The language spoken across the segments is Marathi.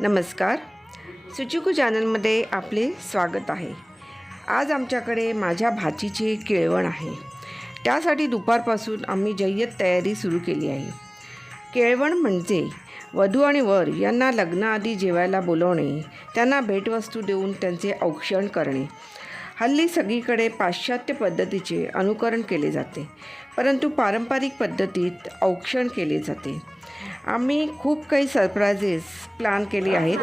नमस्कार. सुचिकू चॅनलमध्ये आपले स्वागत आहे. आज आमच्याकडे माझ्या भाचीची केळवण आहे. त्यासाठी दुपारपासून आम्ही जय्यत तयारी सुरू केली आहे. केळवण म्हणजे वधू आणि वर यांना लग्नाआधी जेवायला बोलवणे त्यांना भेटवस्तू देऊन त्यांचे औक्षण करणे. हल्ली सगळीकडे पाश्चात्य पद्धतीचे अनुकरण केले जाते परंतु पारंपरिक पद्धतीत औक्षण केले जाते. आम्ही खूप काही सरप्रायझेस प्लॅन केले आहेत.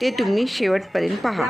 ते तुम्ही शेवटपर्यंत पहा.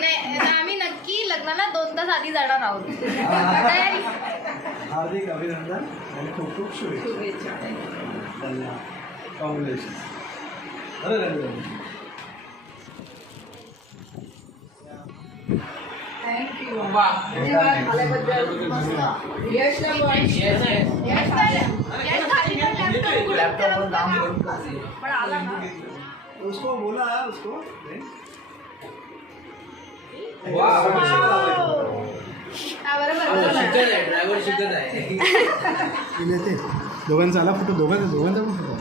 नाही आम्ही नक्की लग्नाला दोन तास आधी जाणार आहोत. हार्दिक अभिनंदन आणि खूप खूप शुभेच्छा धन्यवाद खाली उसको बोला उसको. दोघांचा आला फोटो. दोघांचा दोघांचा पण फोटो.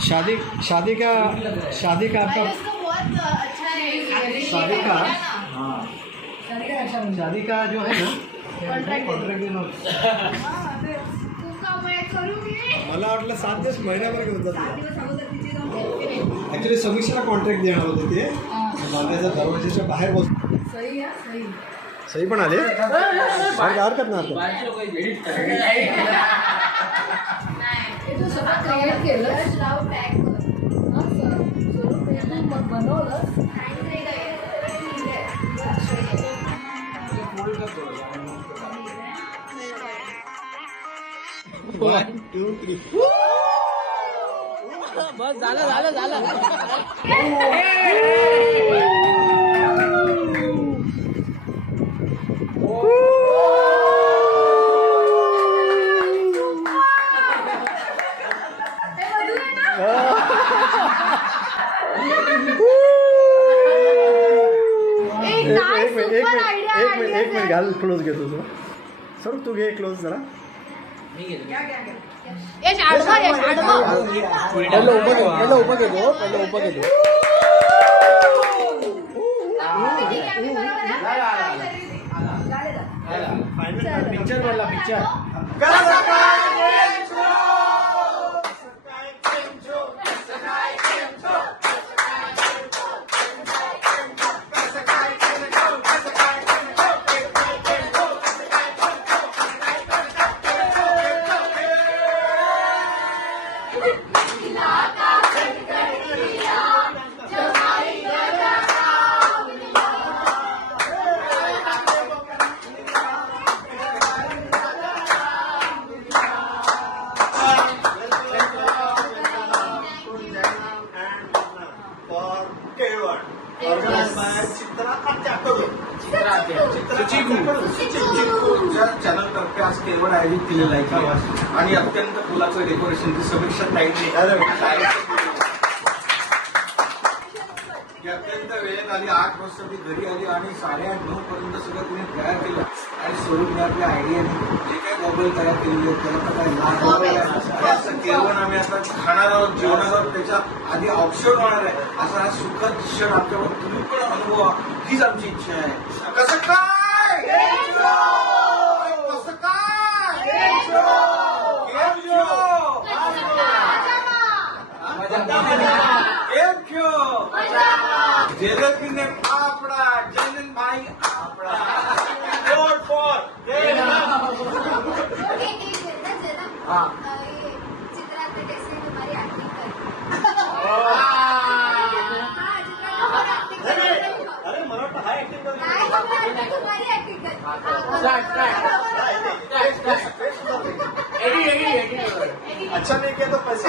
शादी शादी का शादी का आपका अच्छा है शादी का? हाँ। शादी का जो है ना? कॉन्ट्रॅक्ट देणं तुमका मैं करूंगी। मला वाटलं सात दिवस महिन्याभर घेऊन जातो. ॲक्च्युली समीक्षेला कॉन्ट्रॅक्ट देणार होते ते. बांधायच्या दरवाजाच्या बाहेर बस सही पण आले? हरकत नाही? बाहेरचे लोक वन टू थ्री बस झालं झालं झालं. क्लोज घेतो तुला सर तू घे क्लोज जरा. यश आडवा यश आडवा. पहिलं उभं घेतो पहिलं उभं घेतो पहिलं उभं घेतो पिक्चर बनला पिक्चर चॅनल तर्फे आज केवळ आयोजित केलेलं आहे आणि अत्यंत फुलाचं डेकोरेशन समीक्षा ताईंनी ही अत्यंत वेळेत आली आठ वाजता ती घरी आली आणि साडेआठ नऊ पर्यंत सगळं तुम्ही तयार केलं. आणि स्वरूपने आपल्या काही मोबाईल तयार केलेले आहेत त्याला आता काय लाभ आहे. असं केवळ आम्ही आता खाणार आहोत जेवणार आहोत त्याच्या आधी ऑप्शन होणार आहे. असा हा सुखद क्षण आमच्यावर तुम्ही पण अनुभवा. हीच आमची इच्छा आहे. कसं काय? कसं काय? केम? अच्छा नाही किया तो पैसे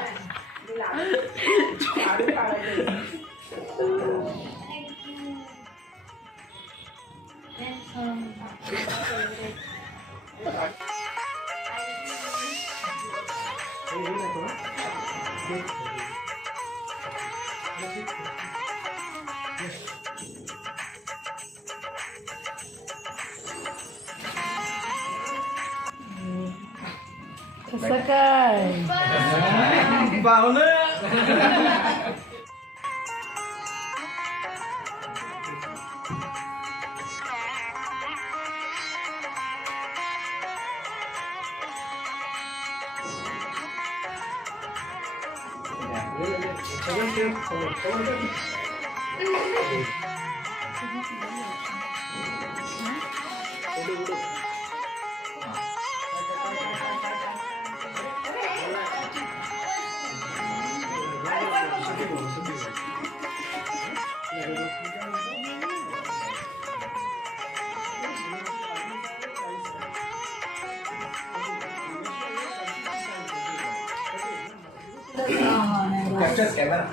Sasakay. Baho! Né? Thank you. Capture camera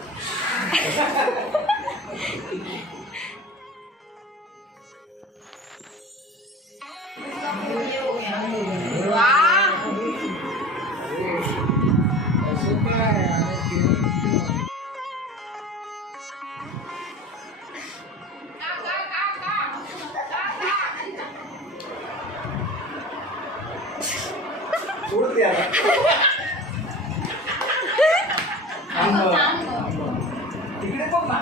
सोडते आता तिकडे बघ ना.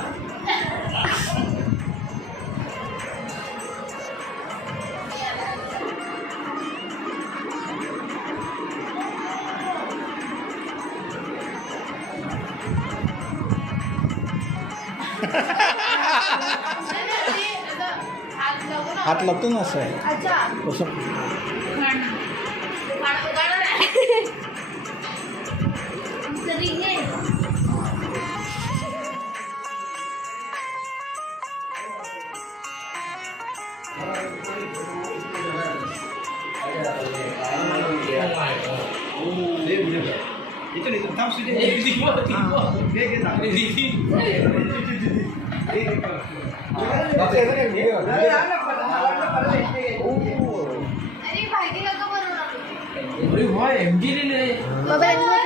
हात लागतो ना असं आहे. असं आमचं रिंग आहे इथून इथून थांब सुजय. हा. घे, घे, थांब. अरे माहिती का का बनवणार बाबा यांचा फोटो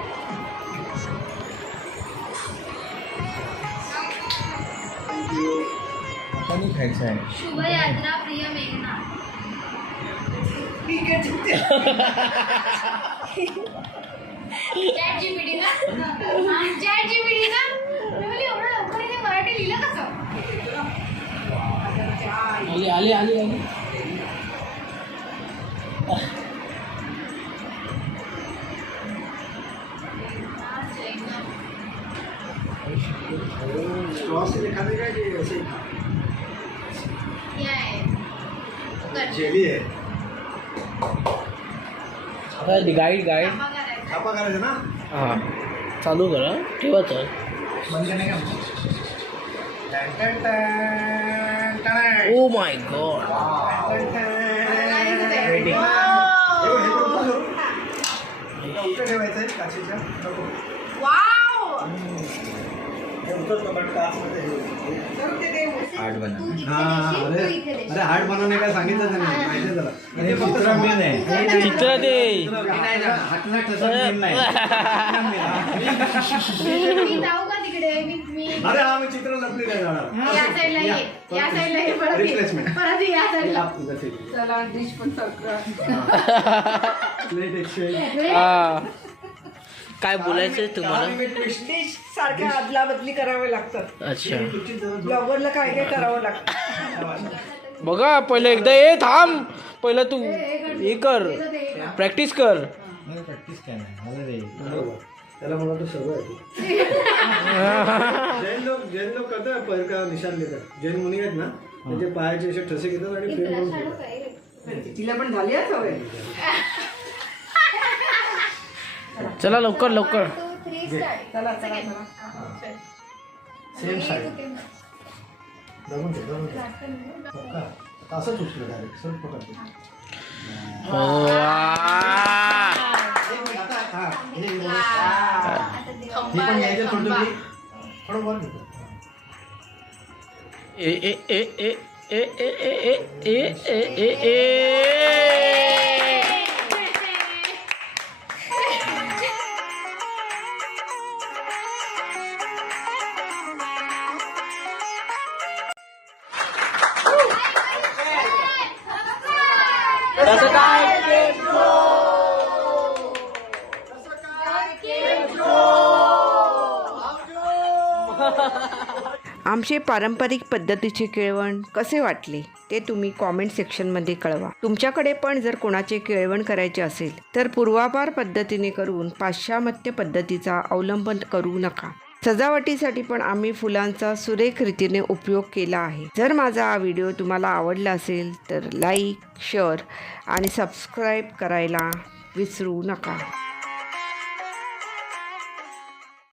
बनवलं मी खायचं आहे. शुभ यात्रा प्रिय मेघना. चॅट जीपीटी ना चॅट जीपीटी ना मी म्हणली, एवढं लवकर इथे मराठी लिहिलं कसं? आली आली. आली आली. जेली आहे गाईड गाईड छापा करायचं ना? हां. चालू करा. ठेवा तर. म्हणजे नाही का? ओ माय गॉड ठेवायचं आहे काशीच्या हार्ट अरे बनवणे काय सांगितलं माहिती अरे हा मी चित्र काय बोलायचं तुम्हाला? सारख्या अदला बदली करावे लागतात. अच्छा. ब्लॉगरला काय काय करावं लागतं? बघा पहिलं एकदा ये थांब. पहिलं तू हे कर. प्रॅक्टिस कर. त्याला मला सवय आहे. जैन लोक जैन लोक करतात पर का निशाण घेतात जैन मुनी आहेत ना त्यांचे पायाचे असे ठसे घेतात आणि. तिला पण झाली आहे सवय? चला लवकर लवकर. चला चला चला सेम साईड. जमून घे जमून घे. असंच उचलं डायरेक्ट सर पकड हो. हा हे हे. हे पण घ्यायचं थोडं थोडं. थोडं वर घेतो. ए ए ए ए ए ए ए ए ए ए ए ए आमचे पारंपरिक पद्धतीचे केळवण कसे वाटले ते तुम्ही कॉमेंट सेक्शनमध्ये कळवा. तुमच्याकडे पण जर कोणाचे केळवण करायचे असेल तर पूर्वापार पद्धतीने करून पाश्चामत्य पद्धतीचा अवलंबन करू नका. सजावटीसाठी पण आम्ही फुलांचा सुरेख रीतीने उपयोग केला आहे. जर माझा हा व्हिडिओ तुम्हाला आवडला असेल तर लाईक शेअर आणि सबस्क्राईब करायला विसरू नका.